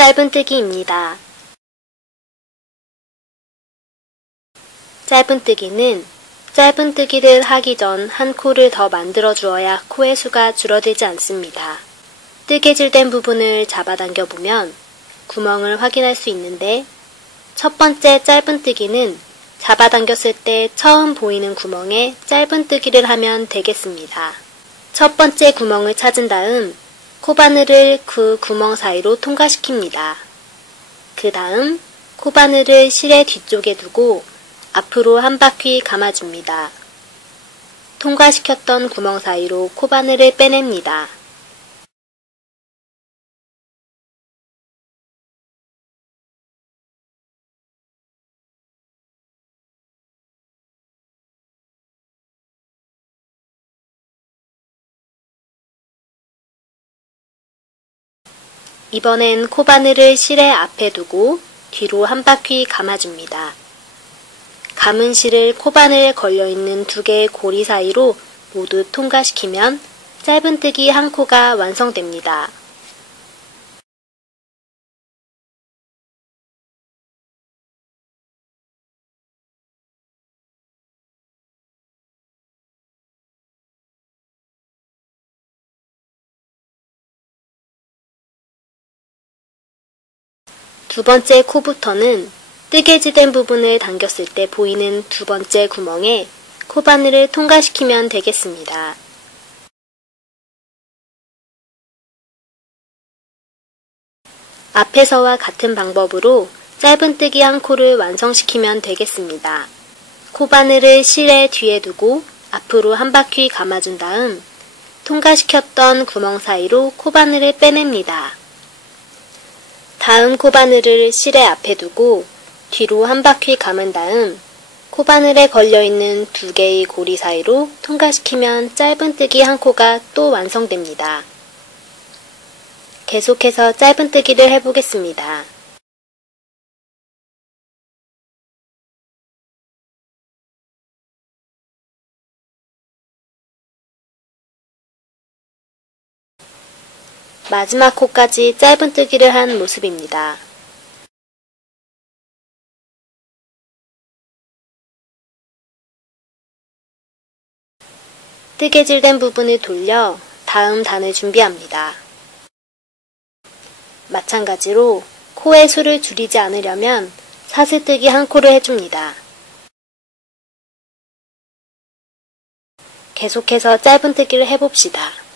짧은뜨기입니다. 짧은뜨기는 짧은뜨기를 하기 전 한 코를 더 만들어 주어야 코의 수가 줄어들지 않습니다. 뜨개질된 부분을 잡아당겨 보면 구멍을 확인할 수 있는데 첫 번째 짧은뜨기는 잡아당겼을 때 처음 보이는 구멍에 짧은뜨기를 하면 되겠습니다. 첫 번째 구멍을 찾은 다음 코바늘을 그 구멍 사이로 통과시킵니다. 그 다음 코바늘을 실의 뒤쪽에 두고 앞으로 한 바퀴 감아줍니다. 통과시켰던 구멍 사이로 코바늘을 빼냅니다. 이번엔 코바늘을 실의 앞에 두고 뒤로 한 바퀴 감아줍니다. 감은 실을 코바늘에 걸려있는 두 개의 고리 사이로 모두 통과시키면 짧은뜨기 한 코가 완성됩니다. 두 번째 코부터는 뜨개질된 부분을 당겼을 때 보이는 두 번째 구멍에 코바늘을 통과시키면 되겠습니다. 앞에서와 같은 방법으로 짧은뜨기 한 코를 완성시키면 되겠습니다. 코바늘을 실의 뒤에 두고 앞으로 한 바퀴 감아준 다음 통과시켰던 구멍 사이로 코바늘을 빼냅니다. 다음 코바늘을 실의 앞에 두고 뒤로 한 바퀴 감은 다음 코바늘에 걸려있는 두 개의 고리 사이로 통과시키면 짧은뜨기 한 코가 또 완성됩니다. 계속해서 짧은뜨기를 해보겠습니다. 마지막 코까지 짧은 뜨기를 한 모습입니다. 뜨개질된 부분을 돌려 다음 단을 준비합니다. 마찬가지로 코의 수를 줄이지 않으려면 사슬뜨기 한 코를 해줍니다. 계속해서 짧은 뜨기를 해봅시다.